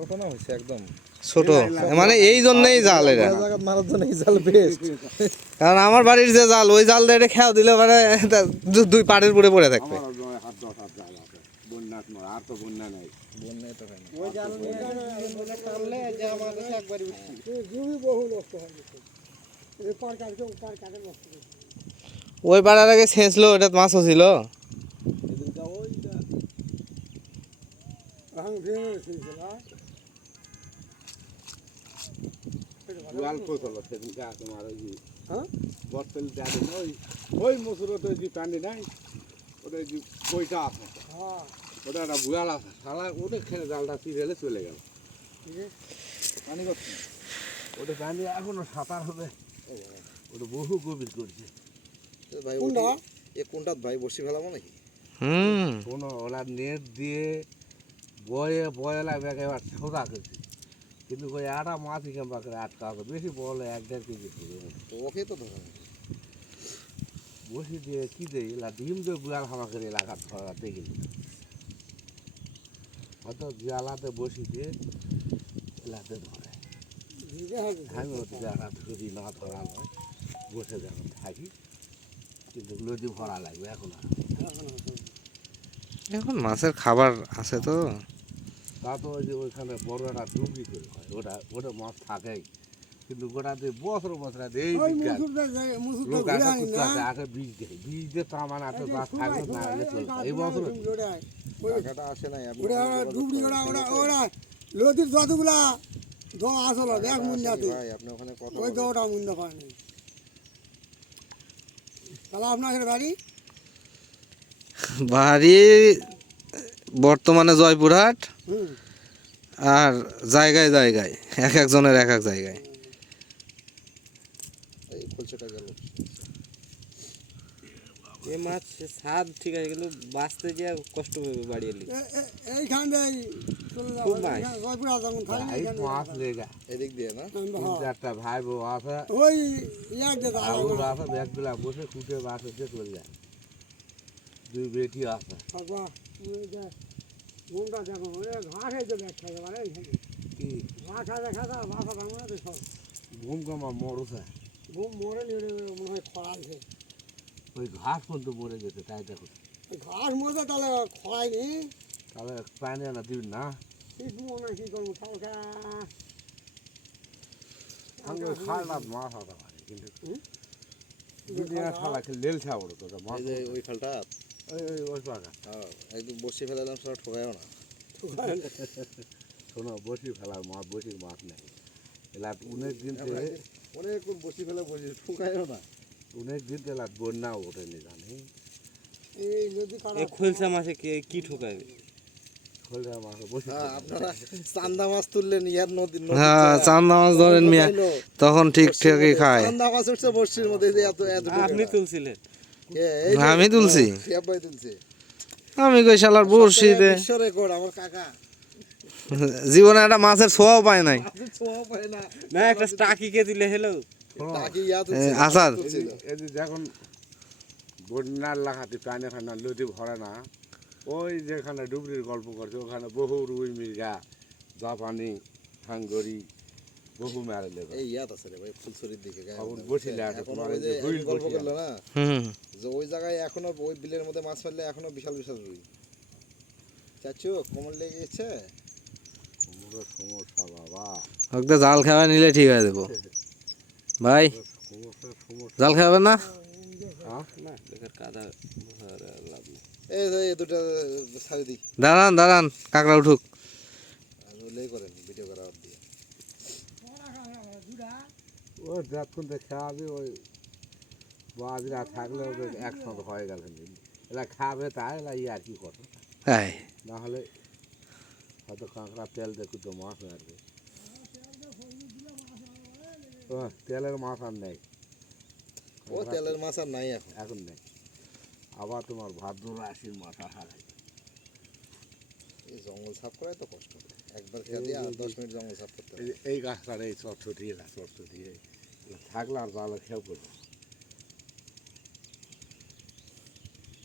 আলোচনা হয়েছে একদম। ছোট। মানে এই জন্যই জাল এটা। জায়গা মারার জন্য এই জাল বেস্ট কারণ আমার বাড়ির যে জাল ওই জাল দিয়ে এটা খেয়াও দিলে মানে দুই পাড়ের উপরে পড়ে থাকবে। ওই পাড়ার আগে ছেঁচলো ওটা মাছও ছিল। ওইটা এখন ভেঙে গেছে না জল কোথাও তোমার ওই যে হ্যাঁ? বর্তল দেয় ওই ওই মসুর তো যে প্যান্ডি নাই ওটা যে বইটা আছে। হ্যাঁ ওটা একটা বুয়াল আছে সালা ওটা খেলে জালটা তীরেলে চলে গেল। পানি করছে ওটা প্যান্ডি এখনও সাঁতার হবে। ওটা বহু গভীর করছে। ভাই কোনটা? ওটি- এ কোনটা ভাই বসি ফেলাবো নাকি? হুম। কোনো ওরা নেট দিয়ে বয়ে বয়ে লাগবে একেবারে সোজা করছে। কিন্তু ওই একটা মাছ এখান পাখে আটকা আছে বেশি বলে এক দেড় কেজি করে। তো ওকে তো ধরে বসি দিয়ে কি দেয়? এলা ডিম দিয়ে বুয়াল হামাকে এলাকা ধরা দেখিনি হয়তো জালাতে বসি দিয়ে এলাতে ধরে। আমি ওতে জালা ধরি না ধরা নয়। বসে যখন থাকি। কিন্তু নদী ভরা লাগবে এখন আর। এখন মাছের খাবার আছে তো। তা তো ওই যে ওইখানে বড় একটা ডুবরি করে হয় ওটা ওটা মাছ থাকেই। কিন্তু গোটাতে বছর বছর এই লোক আছে আছে আগে বীজ দেয়। বীজ দিয়ে তামান আছে বা থাকবে না হলে চলবে। এই বছর টাকাটা আসে নাই ডুবড়ি ওরা ওরা ওরা লদির যতগুলা দ আসলো দেখ মুন যাতে ভাই আপনি ওখানে কথা ওই। দটা পায়নি। তাহলে আপনাদের বাড়ি? বাড়ি বর্তমানে জয়পুরহাট আর জায়গায় জায়গায় এক একজনের এক এক জায়গায়। এই খোলসটা গেল এই মাছ স্বাদ ঠিক আছে কিন্তু বাঁচতে কষ্ট হবে এ- এ- খুব মাছ। লেগা। এদিক দিয়ে না। চারটা ভাই বউ আছে ওই এক যে দাদা আছে ব্যাগগুলা বসে কুটে বাস হচ্ছে চলে যায়। দুই বেটি আছে বাবা। ঘুমটা দেখো এই যে ব্যাগ খাই কি? ঘাস খাই খাতা মাথা ভাঙা তো সব। ঘুম কামা মরুছে ঘুম মরে নিয়ে মনে হয় খড়াইছে ওই ঘাস পর্যন্ত মরে গেছে তাই দেখো। ঘাস মরে তাহলে খড়াইনি তাহলে পানি আনা দিবি না? মনে কি করব খাওয়া মাছ পারে কিন্তু তো মাছ ওই খালটা হ্যাঁ একদম বসি ফেলালাম সব ঠকায়ও না। শোনো বসি ফেলার মাছ বসির মাছ নেই। এলা অনেক দিন থেকে অনেক বসি ফেলা বসি ঠকায়ও না। অনেক দিন থেকে এলা বন্যা ওঠেনি জানি। এই নদী এই খোলসা মাছে কি কি ঠোকাবে? খোলটা মাছ বসি হ্যাঁ আপনারা চান্দা মাছ তুললেন ইয়ার নদীর হ্যাঁ চান্দা মাছ ধরেন মিয়া। তখন ঠিক বড়শির ঠিকই খায়। চান্দা মাছ উঠছে বর্ষির মধ্যে যে এত এত আপনি তুলছিলেন। আমি তুলছি। আমি কই শালার বড়শিতে। আমার কাকা। জীবনে একটা মাছের ছোঁয়াও পায় নাই। না। না একটা টাকিকে দিলে হেলো যে যখন বন্যার লাগাতে পানি ফানা নদী ভরে না। ওই যেখানে ডুবরির গল্প করছে ওখানে বহু রুই মির্গা জাপানি হাঙ্গরি বহু মেরে লেবে এই ইয়াত আছে রে ভাই ফুলছড়ির দিকে গায়ে বসিলে একটা তোমার ওই ওই যে যে হুইল গল্প করল না? হুম যে ওই জায়গায় এখনও ওই বিলের মধ্যে মাছ ফেললে এখনও বিশাল বিশাল রুই। চাচু কোমর লেগে গেছে? কোমরের সমস্যা বাবা। জাল খাওয়া নিলে ঠিক হয়ে দেবো ভাই জাল খাবেন না? হ্যাঁ? দাঁড়ান দাঁড়ান কাঁকড়া উঠুক। আর ওলেই করেন ভিডিও করা ওই যতক্ষণ খাওয়াবে ওই বাজরা থাকলে একসাথে হয়ে গেল এলা খাবে তাই এলা ই আর কি কথা না হলে হয়তো কাঁকড়া তেল দেখু তো মাছ মারবে। ও, তেলের মাছ আর নেই। ও তেলের মাছ আর নাই এখন। এখন নেই। আবার তোমার ভাদ্র রাশির মাথা হারাই এই জঙ্গল সাফ করাই তো কষ্ট। একবার খেয়ে দিয়ে আর দশ মিনিট জঙ্গল সাফ করতে এই এই গাছটার এই চটচটি এলা চটচটি এই এলা থাকলে আর জালে খেয়েও করবে।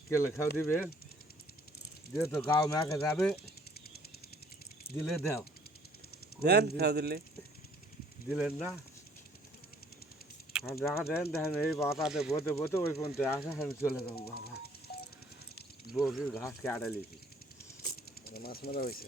কেলে খেয়েও দিবে? দিয়ে তো গাও মেখে যাবে দিলে দেও। দেন দিলে। দিলেন না? আর দেখা দেন দেখেন এই বাতাতে বতে বতে ওই পর্যন্ত আসা আমি চলে যাব বাবা। বউটির ঘাস কেটে লিখি মানে মাছ মারা হয়েছে?